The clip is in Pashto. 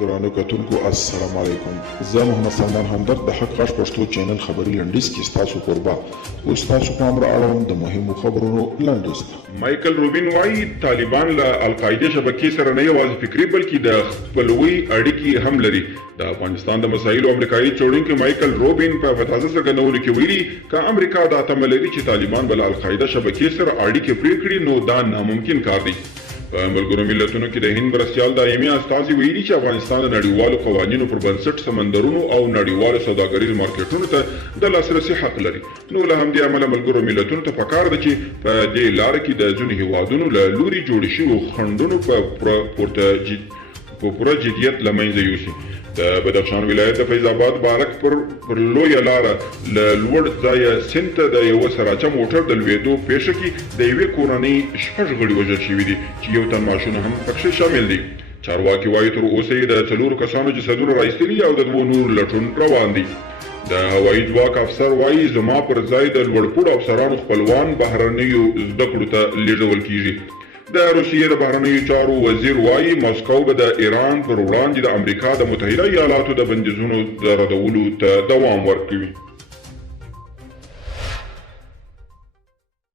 ګرانو کتونکو السلام علیکم. زه محمد سلمان همدرد د حق غږ پښتو چینل خبري لنډیز کې ستاسو قربا اوس تاسو په امر اړوند د مهمو خبرونو لنډیز. مایکل روبین وایي طالبان له القاعده شبکې سره نه یوازې فکري بلکې د خپلوي اړیکې هم لري. د افغانستان د مسایلو امریکایي څېړونکي مایکل روبین په تازه څرګندونو کې ویلي که امریکا دا تمه لري چې طالبان به له القاعده شبکې سره اړیکې پرې کړي نو دا ناممکن کار دی. په ملګرو ملتونو کې د هند مرستیال دایمي استازي ویلي چې افغانستان د نړیوالو قوانینو پر بنسټ سمندرونو او نړیوالو سوداګریزو مارکیټونو ته د لاسرسي حق لري. نو له همدې امله ملګرو ملتونو ته پکار ده چې په دې لاره کې د ځینو هیوادونو له لوري جوړ شویو خنډونو په پوره جدیت له منځه یوسي. د بدخشان ولایت د فیض آباد بارک پر لویه لاره له لوړ ځایه سیند ته د یوه سراچه موټر د لوېدو پیښه کې د یوې کورنۍ 6 غړي وژل شوي دي چې یو تن ماشوم هم پکښې شامل دي. چارواکي وایي تر اوسه یې د 4 کسانو جسدونه راایستلي او د 2 نور لټون روان دي. د هوایي ځواک افسر وایي زما پر ځای د لوړپوړو افسرانو خپلوان بهرنیو زده کړو ته لیږدول کیږي. د روسیې د بهرنیو چارو وزیر وایي ماسکو به د ایران پر وړاندې د امریکا د متحده ایالاتو د بندیزونو د ردولو ته دوام ورکوي.